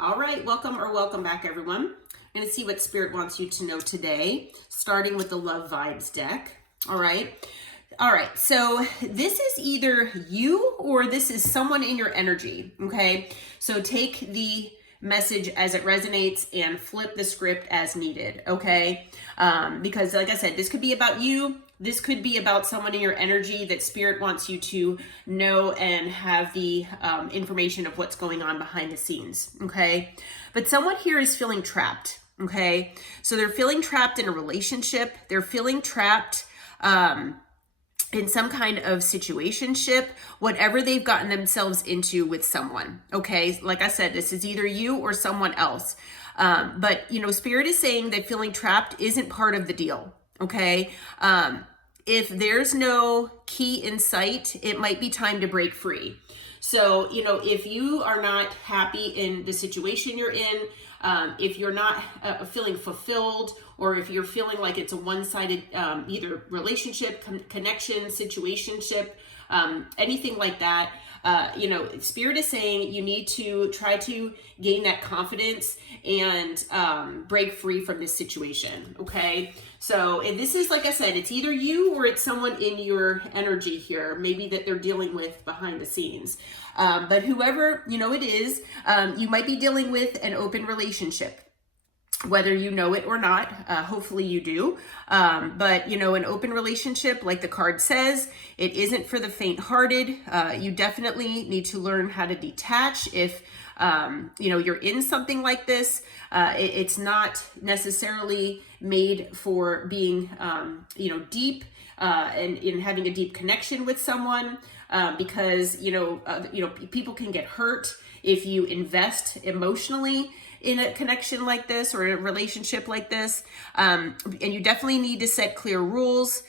All right, welcome back, everyone. I'm going to see what Spirit wants you to know today, starting with the Love Vibes deck. All right. So this is either you or this is someone in your energy, okay? So take the message as it resonates and flip the script as needed, okay? Because like I said, this could be about you. This could be about someone in your energy that Spirit wants you to know and have the information of what's going on behind the scenes, okay? But someone here is feeling trapped, okay? So they're feeling trapped in a relationship. They're feeling trapped in some kind of situationship, whatever they've gotten themselves into with someone, okay? Like I said, this is either you or someone else. But, Spirit is saying that feeling trapped isn't part of the deal, okay? If there's no key in sight, it might be time to break free. So, if you are not happy in the situation you're in, if you're not feeling fulfilled, or if you're feeling like it's a one-sided either relationship, connection, situationship, anything like that, Spirit is saying you need to try to gain that confidence and break free from this situation, okay? So, and this is, like I said, it's either you or it's someone in your energy here, maybe that they're dealing with behind the scenes. But whoever, it is, you might be dealing with an open relationship, whether you know it or not. Hopefully you do. But, an open relationship, like the card says, it isn't for the faint-hearted. You definitely need to learn how to detach if, you're in something like this. It's not necessarily made for being, deep and in having a deep connection with someone, because, people can get hurt if you invest emotionally in a connection like this or a relationship like this. And you definitely need to set clear rules,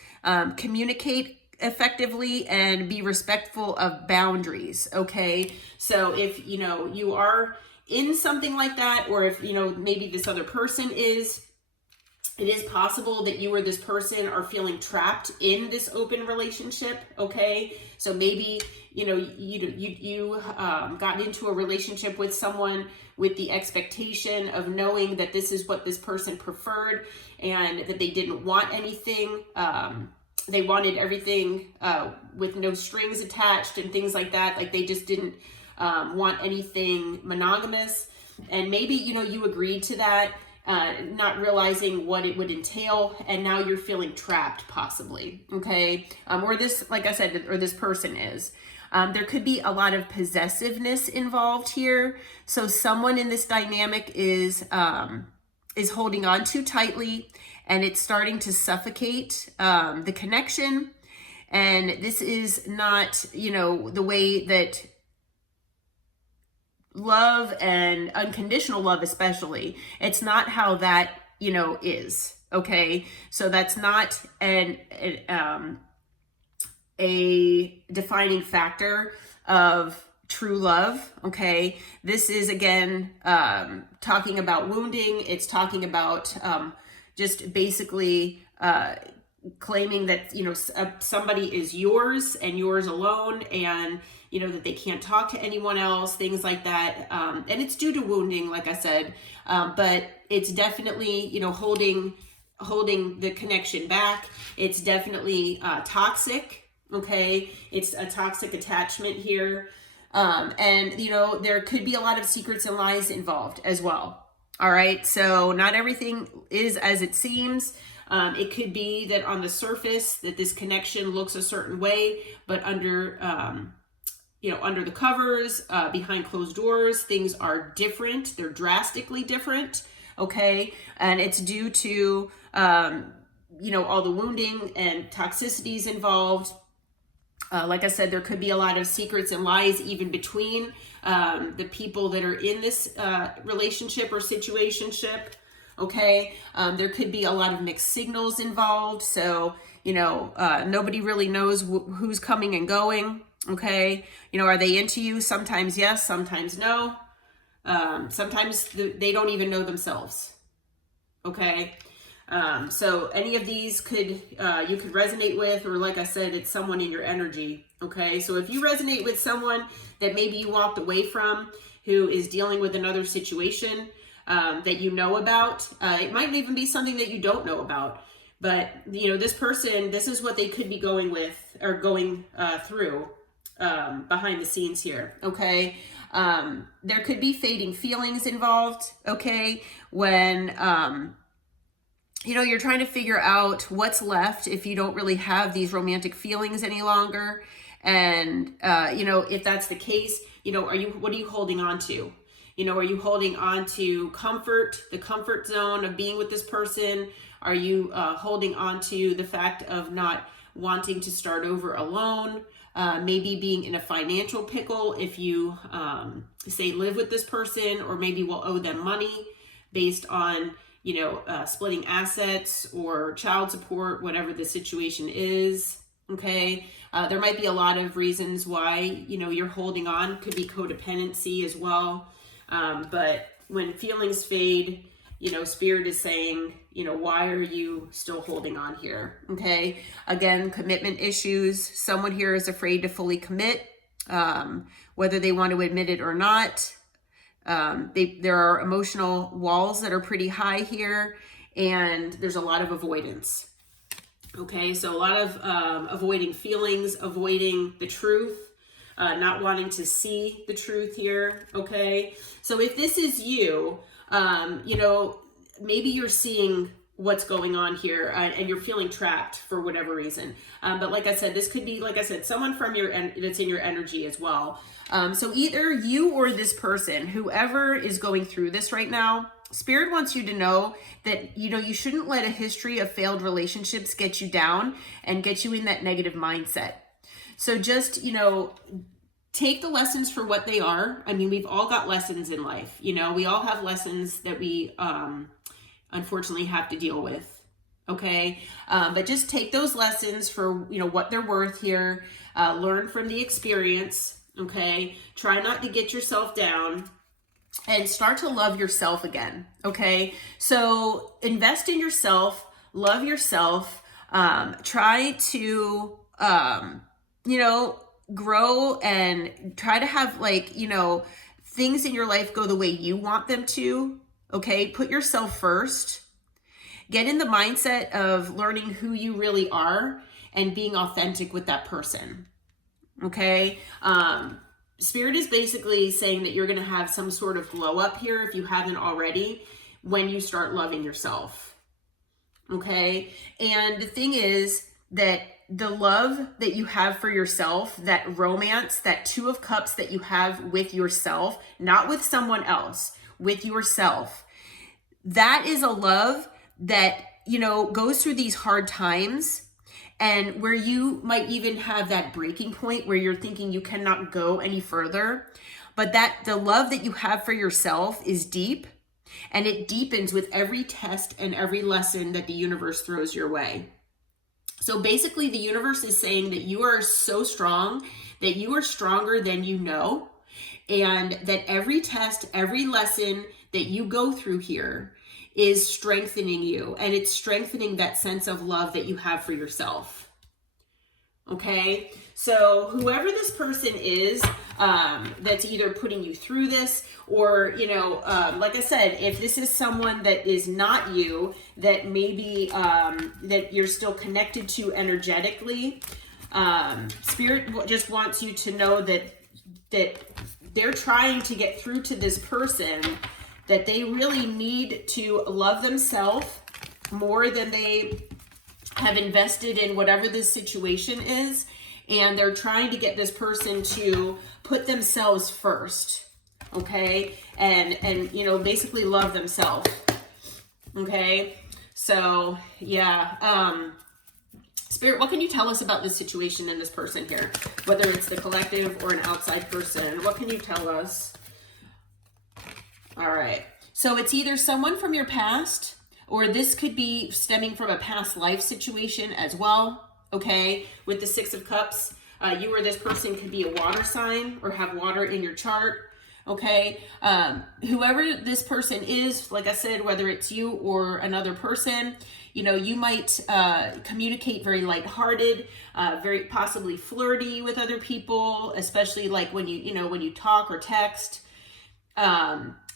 communicate effectively, and be respectful of boundaries, okay? So if, you are in something like that, or if, maybe this other person is, it is possible that you or this person are feeling trapped in this open relationship, okay? So maybe, you got into a relationship with someone with the expectation of knowing that this is what this person preferred and that they didn't want anything. They wanted everything with no strings attached and things like that. Like they just didn't want anything monogamous. And maybe, you agreed to that, not realizing what it would entail, and now you're feeling trapped possibly, okay? Or this, like I said, or this person is. There could be a lot of possessiveness involved here. So someone in this dynamic is holding on too tightly, and it's starting to suffocate the connection. And this is not, the way that love and unconditional love, especially, it's not how that, is, okay? So that's not a defining factor of true love, okay? This is, again, talking about wounding. It's talking about just basically claiming that, somebody is yours and yours alone, and, that they can't talk to anyone else, things like that. And it's due to wounding, like I said, but it's definitely, holding the connection back. It's definitely toxic. Okay, it's a toxic attachment here. And, there could be a lot of secrets and lies involved as well. All right, so not everything is as it seems. It could be that on the surface that this connection looks a certain way, but under the covers, behind closed doors, things are different. They're drastically different. Okay, and it's due to, all the wounding and toxicities involved. Like I said, there could be a lot of secrets and lies even between the people that are in this relationship or situationship, okay? There could be a lot of mixed signals involved, so, nobody really knows who's coming and going, okay? Are they into you? Sometimes yes, sometimes no. Sometimes they don't even know themselves, okay? So any of these you could resonate with, or like I said, it's someone in your energy, okay? So if you resonate with someone that maybe you walked away from, who is dealing with another situation that you know about. It might even be something that you don't know about. But, you know, this person, this is what they could be going with or going through behind the scenes here, okay? There could be fading feelings involved, okay? When, you know, you're trying to figure out what's left if you don't really have these romantic feelings any longer. And, you know, if that's the case, you know, what are you holding on to? You know, are you holding on to comfort, the comfort zone of being with this person? Are you holding on to the fact of not wanting to start over alone? Maybe being in a financial pickle if you, say, live with this person, or maybe will owe them money based on, you know, splitting assets or child support, whatever the situation is. Okay. There might be a lot of reasons why, you know, you're holding on. Could be codependency as well. But when feelings fade, you know, Spirit is saying, you know, why are you still holding on here? Okay. Again, commitment issues. Someone here is afraid to fully commit, whether they want to admit it or not. There are emotional walls that are pretty high here, and there's a lot of avoidance. Okay. So a lot of avoiding feelings, avoiding the truth. Not wanting to see the truth here, okay? So if this is you, you know, maybe you're seeing what's going on here and you're feeling trapped for whatever reason. But like I said, this could be, like I said, someone from that's in your energy as well. So either you or this person, whoever is going through this right now, Spirit wants you to know that, you know, you shouldn't let a history of failed relationships get you down and get you in that negative mindset. So just, you know, take the lessons for what they are. I mean, we've all got lessons in life. You know, we all have lessons that we unfortunately have to deal with. Okay. But just take those lessons for, you know, what they're worth here. Learn from the experience. Okay. Try not to get yourself down and start to love yourself again. Okay. So invest in yourself, love yourself, try to, you know, grow and try to have, like, you know, things in your life go the way you want them to. Okay. Put yourself first. Get in the mindset of learning who you really are and being authentic with that person. Okay. Spirit is basically saying that you're going to have some sort of glow up here, if you haven't already, when you start loving yourself. Okay. And the thing is that the love that you have for yourself, that romance, that 2 of Cups that you have with yourself, not with someone else, with yourself, that is a love that, you know, goes through these hard times, and where you might even have that breaking point where you're thinking you cannot go any further. But that the love that you have for yourself is deep, and it deepens with every test and every lesson that the universe throws your way. So basically, the universe is saying that you are so strong, that you are stronger than you know, and that every test, every lesson that you go through here is strengthening you, and it's strengthening that sense of love that you have for yourself. Okay? So whoever this person is, that's either putting you through this, or, you know, like I said, if this is someone that is not you, that maybe that you're still connected to energetically, Spirit just wants you to know that they're trying to get through to this person, that they really need to love themselves more than they have invested in whatever this situation is. And they're trying to get this person to put themselves first. Okay. And, you know, basically love themselves. Okay. So yeah. Spirit, what can you tell us about this situation and this person here? Whether it's the collective or an outside person, what can you tell us? All right. So it's either someone from your past, or this could be stemming from a past life situation as well. Okay. With the 6 of Cups, you or this person could be a water sign or have water in your chart. Okay. Whoever this person is, like I said, whether it's you or another person, you know, you might communicate very lighthearted, very possibly flirty with other people, especially like when you talk or text.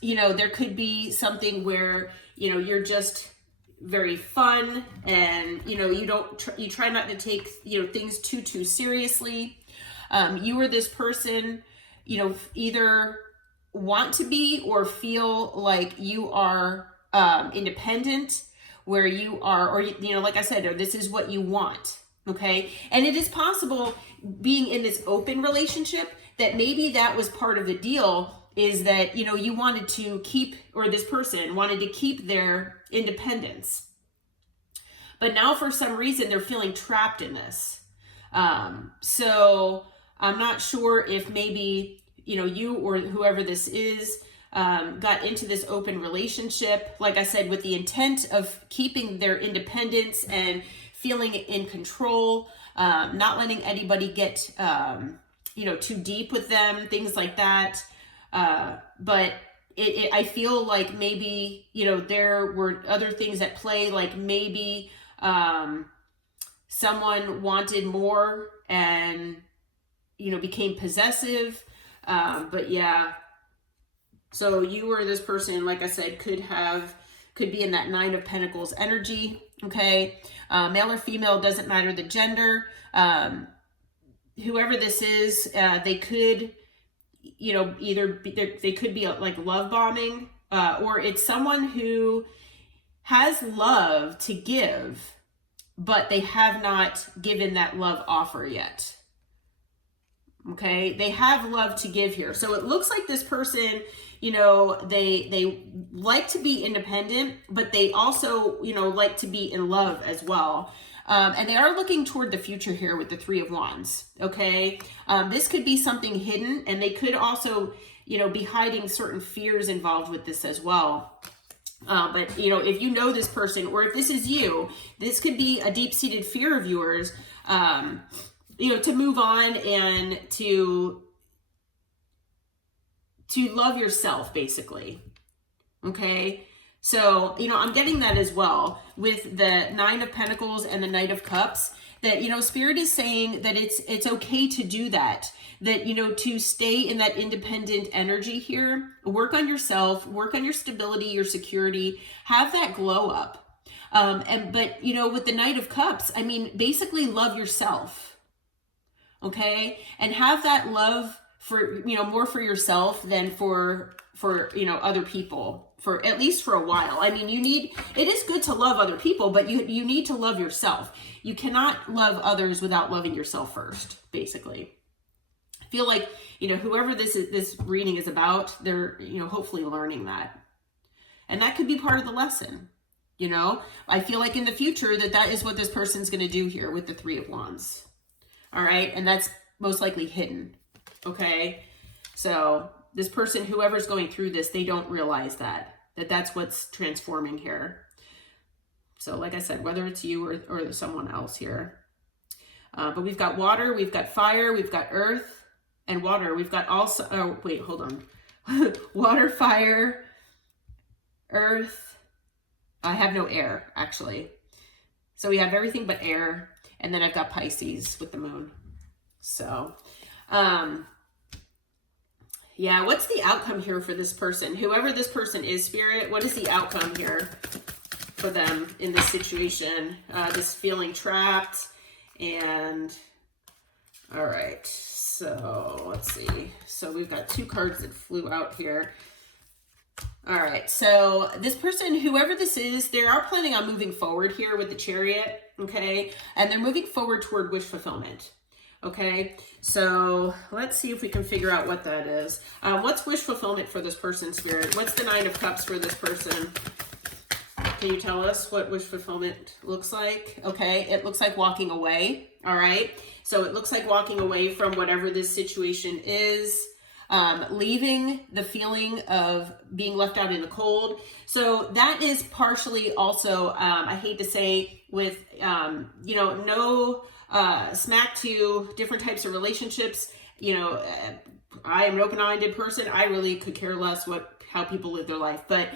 You know, there could be something where, you know, you're just very fun, and, you know, you try not to take, you know, things too seriously. You or this person, you know, either want to be or feel like you are independent, where you are, or, you know, like I said, or this is what you want. Okay. And it is possible, being in this open relationship, that maybe that was part of the deal, is that, you know, you wanted to keep, or this person wanted to keep their independence. But now for some reason they're feeling trapped in this. So I'm not sure if maybe, you know, you or whoever this is got into this open relationship, like I said, with the intent of keeping their independence and feeling in control, not letting anybody get, you know, too deep with them, things like that. But I feel like maybe, you know, there were other things at play, like maybe someone wanted more and, you know, became possessive. But yeah, so you or this person, like I said, could be in that 9 of Pentacles energy. Okay. Male or female, doesn't matter the gender. Whoever this is, they could, you know, they could be like love bombing, or it's someone who has love to give, but they have not given that love offer yet. Okay, they have love to give here. So it looks like this person, you know, they like to be independent, but they also, you know, like to be in love as well. And they are looking toward the future here with the 3 of Wands. Okay, this could be something hidden, and they could also, you know, be hiding certain fears involved with this as well. But, you know, if you know this person, or if this is you, this could be a deep-seated fear of yours, you know, to move on and to love yourself, basically. Okay. So, you know, I'm getting that as well with the 9 of Pentacles and the Knight of Cups, that, you know, Spirit is saying that it's okay to do that, you know, to stay in that independent energy here, work on yourself, work on your stability, your security, have that glow up. But, you know, with the Knight of Cups, I mean, basically love yourself. Okay. And have that love for, you know, more for yourself than for, you know, other people, for at least for a while. I mean, it is good to love other people, but you need to love yourself. You cannot love others without loving yourself first, basically. I feel like, you know, whoever this reading is about, they're, you know, hopefully learning that. And that could be part of the lesson. You know, I feel like in the future that is what this person's going to do here with the 3 of Wands. All right. And that's most likely hidden. Okay. So this person, whoever's going through this, they don't realize that's what's transforming here. So like I said, whether it's you or someone else here. But we've got water, we've got fire, we've got earth and water. We've got also, oh, wait, hold on. Water, fire, earth. I have no air, actually. So we have everything but air. And then I've got Pisces with the moon. So, yeah, what's the outcome here for this person? Whoever this person is, Spirit, what is the outcome here for them in this situation? This feeling trapped and, all right, so let's see. So we've got 2 cards that flew out here. All right, so this person, whoever this is, they are planning on moving forward here with the Chariot, okay? And they're moving forward toward wish fulfillment, okay? So let's see if we can figure out what that is. What's wish fulfillment for this person, Spirit? What's the 9 of Cups for this person? Can you tell us what wish fulfillment looks like? Okay, it looks like walking away, all right? So it looks like walking away from whatever this situation is. Leaving the feeling of being left out in the cold. So that is partially also, I hate to say, with, you know, no smack to different types of relationships. You know, I am an open-minded person. I really could care less how people live their life. But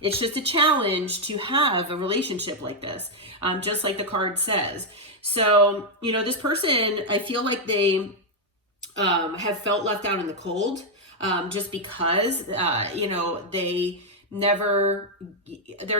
it's just a challenge to have a relationship like this, just like the card says. So, you know, this person, I feel like they have felt left out in the cold. just because, you know, they're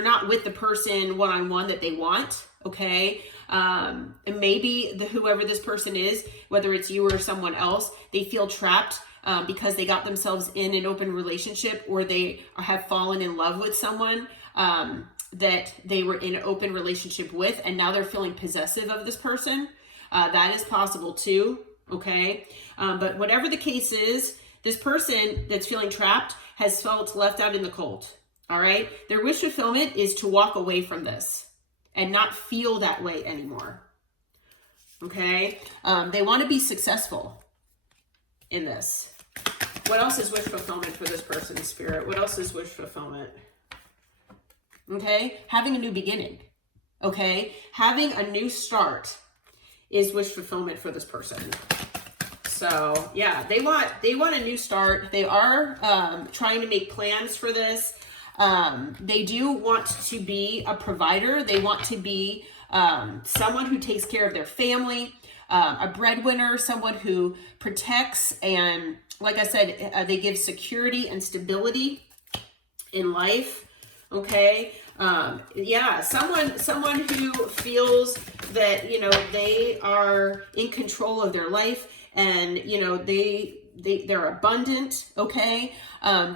not with the person one-on-one that they want. Okay. And maybe whoever this person is, whether it's you or someone else, they feel trapped because they got themselves in an open relationship, or they have fallen in love with someone that they were in an open relationship with, and now they're feeling possessive of this person. That is possible too. Okay. But whatever the case is, this person that's feeling trapped has felt left out in the cold. All right. Their wish fulfillment is to walk away from this and not feel that way anymore. Okay. They want to be successful in this. What else is wish fulfillment for this person, Spirit? What else is wish fulfillment? Okay. Having a new beginning. Okay. Having a new start is wish fulfillment for this person. So yeah, they want a new start. They are trying to make plans for this. They do want to be a provider. They want to be someone who takes care of their family, a breadwinner, someone who protects, and like I said, they give security and stability in life. Okay. Yeah, someone who feels that, you know, they are in control of their life, and, you know, they're abundant. Okay.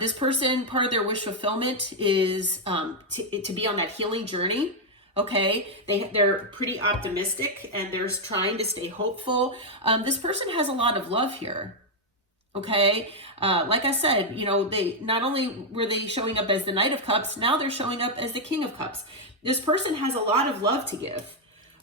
This person, part of their wish fulfillment is to be on that healing journey. Okay. They're pretty optimistic, and they're trying to stay hopeful. This person has a lot of love here. Okay. Like I said, you know, they not only were they showing up as the Knight of Cups, now they're showing up as the King of Cups. This person has a lot of love to give.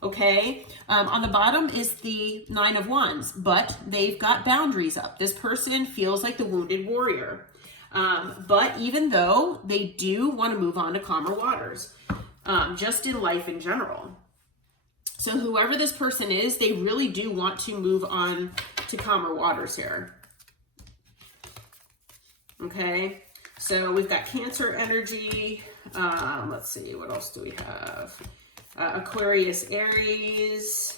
Okay. On the bottom is the Nine of Wands, but they've got boundaries up. This person feels like the wounded warrior. But even though they do want to move on to calmer waters, just in life in general. So whoever this person is, they really do want to move on to calmer waters here. Okay, so we've got Cancer energy. Let's see, what else do we have? Aquarius, Aries,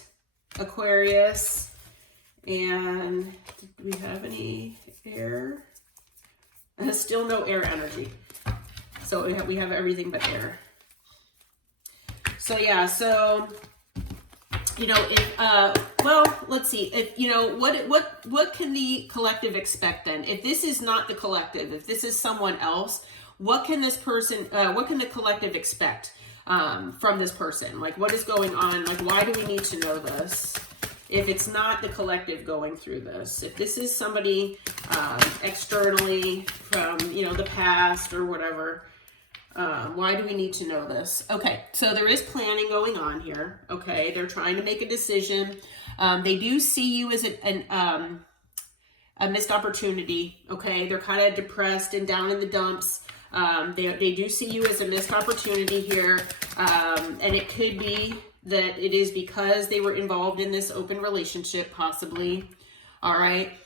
Aquarius, and do we have any air? Still no air energy. So we have everything but air. So yeah, so, you know, if, well, let's see, if, you know, what can the collective expect then? If this is not the collective, if this is someone else, what can this person, what can the collective expect from this person? Like, what is going on? Like, why do we need to know this? If it's not the collective going through this, if this is somebody externally from, you know, the past or whatever, why do we need to know this? Okay, so there is planning going on here. Okay, they're trying to make a decision. They do see you as a missed opportunity. Okay, they're kind of depressed and down in the dumps. They do see you as a missed opportunity here, and it could be that it is because they were involved in this open relationship, possibly. All right,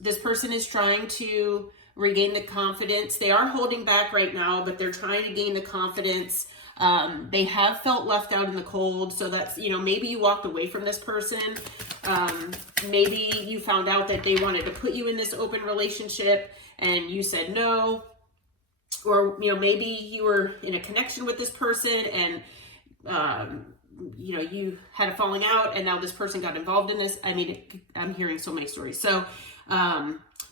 this person is trying to regain the confidence. They are holding back right now, but they're trying to gain the confidence. They have felt left out in the cold. So that's, you know, maybe you walked away from this person. Maybe you found out that they wanted to put you in this open relationship and you said no. Or, you know, maybe you were in a connection with this person and, you know, you had a falling out and now this person got involved in this. I mean, I'm hearing so many stories. So,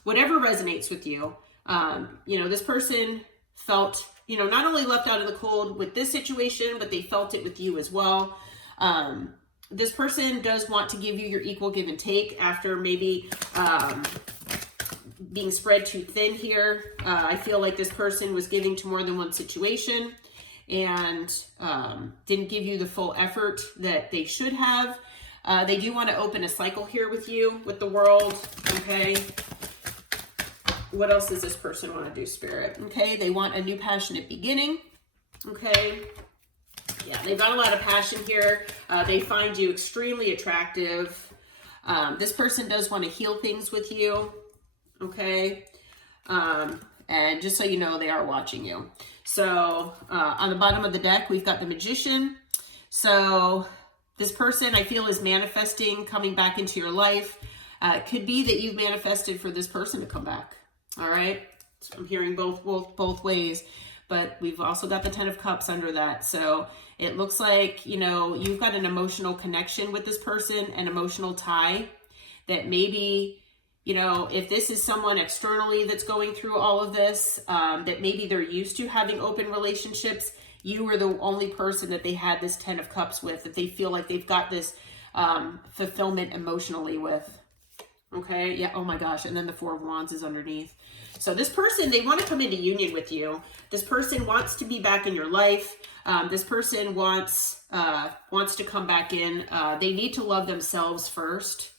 whatever resonates with you, you know, this person felt, you know, not only left out in the cold with this situation, but they felt it with you as well. This person does want to give you your equal give and take after maybe being spread too thin here. I feel like this person was giving to more than one situation and didn't give you the full effort that they should have. They do want to open a cycle here with you, with the world, okay? What else does this person want to do, Spirit? Okay, they want a new passionate beginning, okay? Yeah, they've got a lot of passion here. They find you extremely attractive. This person does want to heal things with you, okay? And just so you know, they are watching you. So on the bottom of the deck, we've got the Magician. So this person, I feel, is manifesting, coming back into your life. It could be that you've manifested for this person to come back. All right. I'm hearing both ways, but we've also got the 10 of Cups under that. So it looks like, you know, you've got an emotional connection with this person, an emotional tie that maybe, you know, if this is someone externally that's going through all of this, that maybe they're used to having open relationships, you were the only person that they had this 10 of Cups with, that they feel like they've got this fulfillment emotionally with. Okay, yeah, oh my gosh, and then the 4 of Wands is underneath. So this person, they want to come into union with you. This person wants to be back in your life. This person wants to come back in. They need to love themselves first.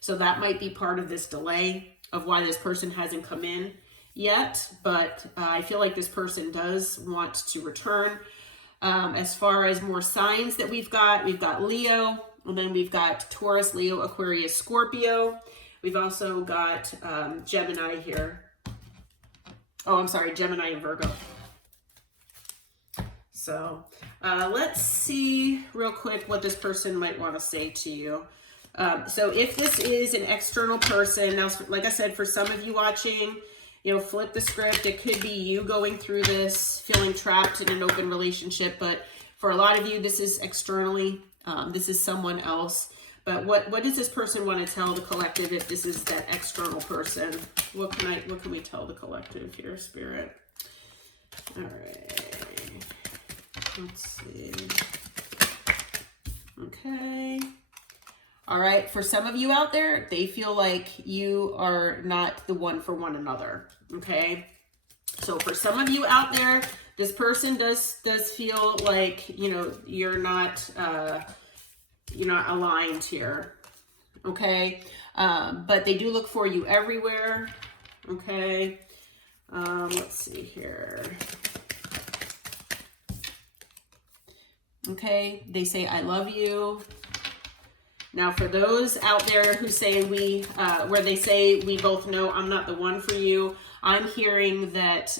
So that might be part of this delay of why this person hasn't come in yet. But I feel like this person does want to return. As far as more signs that we've got Leo, and then we've got Taurus, Leo, Aquarius, Scorpio. We've also got Gemini here. Oh, I'm sorry, Gemini and Virgo. So let's see real quick what this person might want to say to you. So if this is an external person, now, like I said, for some of you watching, you know, flip the script. It could be you going through this, feeling trapped in an open relationship. But for a lot of you, this is externally. This is someone else. But what does this person want to tell the collective if this is that external person? What can we tell the collective here, Spirit? All right. Let's see. Okay. All right. For some of you out there, they feel like you are not the one for one another. Okay. So for some of you out there, this person does feel like, you know, you're not aligned here. Okay. But they do look for you everywhere. Okay. Let's see here. Okay. They say, I love you. Now, for those out there who say where they say we both know I'm not the one for you, I'm hearing that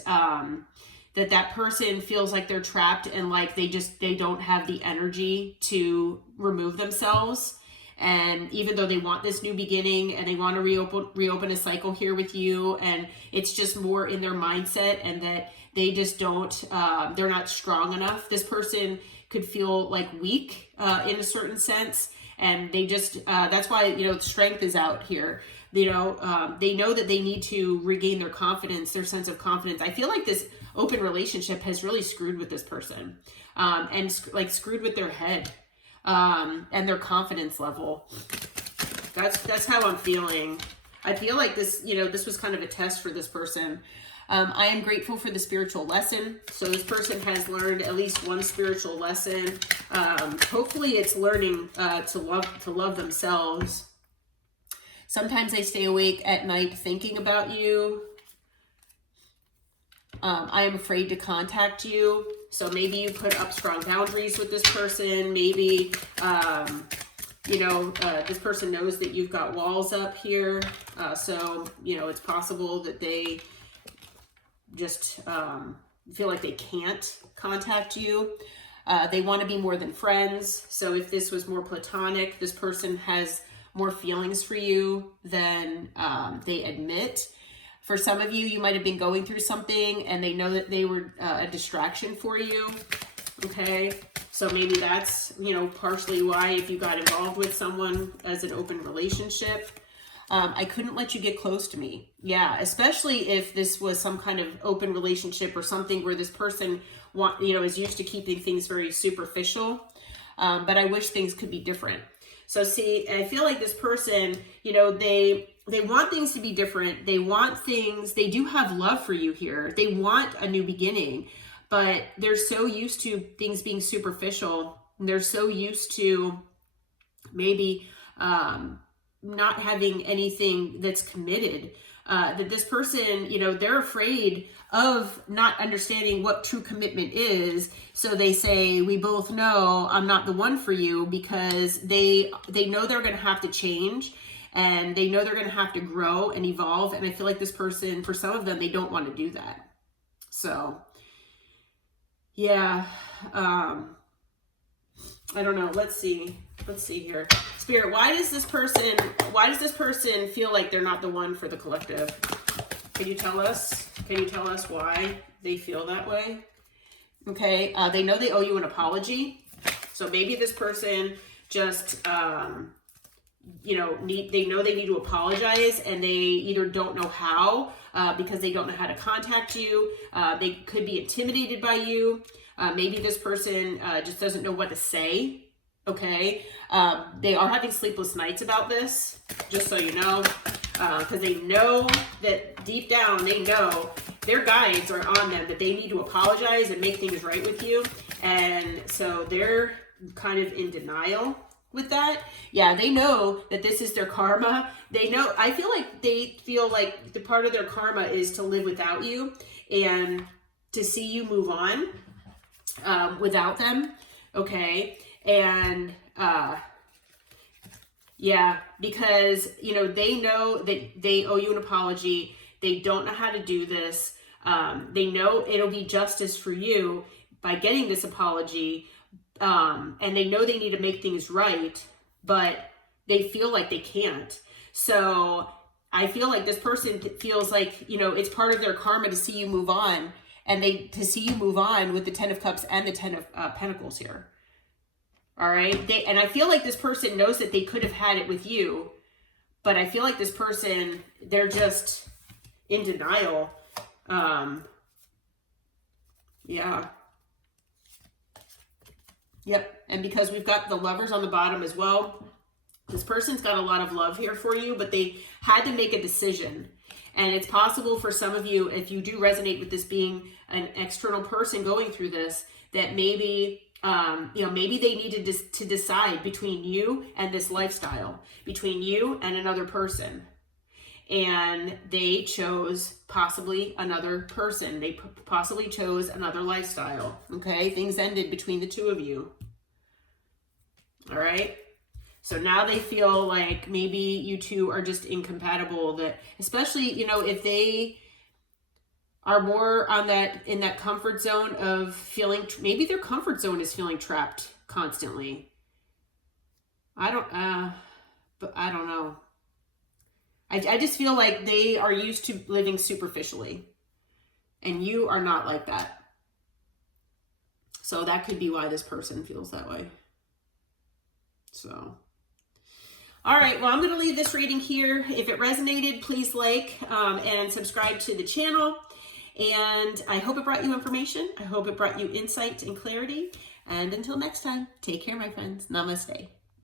that person feels like they're trapped and like they don't have the energy to remove themselves. And even though they want this new beginning and they want to reopen a cycle here with you, and it's just more in their mindset, and that they just don't, they're not strong enough. This person could feel like weak in a certain sense. And they just, that's why, you know, strength is out here. You know, they know that they need to regain their confidence, their sense of confidence. I feel like this open relationship has really screwed with this person, and like screwed with their head, and their confidence level. That's how I'm feeling. I feel like this, you know, this was kind of a test for this person. I am grateful for the spiritual lesson. So this person has learned at least one spiritual lesson. Hopefully it's learning to love themselves. Sometimes they stay awake at night thinking about you. I am afraid to contact you. So maybe you put up strong boundaries with this person. Maybe, you know, this person knows that you've got walls up here. So, you know, it's possible that they just feel like they can't contact you. They want to be more than friends. So if this was more platonic, this person has more feelings for you than they admit. For some of you, you might have been going through something and they know that they were a distraction for you. Okay. So maybe that's, you know, partially why, if you got involved with someone as an open relationship, I couldn't let you get close to me. Yeah, especially if this was some kind of open relationship or something where this person is used to keeping things very superficial. But I wish things could be different. So see, I feel like this person, you know, they want things to be different. They want things, they do have love for you here. They want a new beginning, but they're so used to things being superficial. They're so used to maybe, not having anything that's committed, that this person, you know, they're afraid of not understanding what true commitment is. So they say, we both know I'm not the one for you, because they know they're going to have to change, and they know they're going to have to grow and evolve. And I feel like this person, for some of them, they don't want to do that. So yeah, I don't know. Let's see here. Spirit, why does this person feel like they're not the one for the collective? Can you tell us why they feel that way? Okay, they know they owe you an apology. So maybe this person just, you know, they know they need to apologize, and they either don't know how because they don't know how to contact you. They could be intimidated by you. Maybe this person just doesn't know what to say. Okay, they are having sleepless nights about this, just so you know, because they know that deep down, they know their guides are on them, that they need to apologize and make things right with you. And so they're kind of in denial with that. Yeah, they know that this is their karma. They know, I feel like they feel like the part of their karma is to live without you and to see you move on without them. Okay. And yeah, because, you know, they know that they owe you an apology. They don't know how to do this. They know it'll be justice for you by getting this apology. And they know they need to make things right, but they feel like they can't. So I feel like this person feels like, you know, it's part of their karma to see you move on, and to see you move on with the 10 of Cups and the 10 of Pentacles here. All right. And I feel like this person knows that they could have had it with you, but I feel like this person, they're just in denial. Yeah. Yep. And because we've got the Lovers on the bottom as well, this person's got a lot of love here for you, but they had to make a decision. And it's possible for some of you, if you do resonate with this being an external person going through this, that maybe, you know, maybe they needed to decide between you and this lifestyle, between you and another person. And they chose possibly another person. They possibly chose another lifestyle. Okay, things ended between the two of you. All right. So now they feel like maybe you two are just incompatible. That, especially, you know, if they are more on that, in that comfort zone of feeling, maybe their comfort zone is feeling trapped constantly. But I don't know. I just feel like they are used to living superficially, and you are not like that. So that could be why this person feels that way. So, all right, well, I'm going to leave this reading here. If it resonated, please like and subscribe to the channel. And I hope it brought you information. I hope it brought you insight and clarity. And until next time, take care, my friends. Namaste.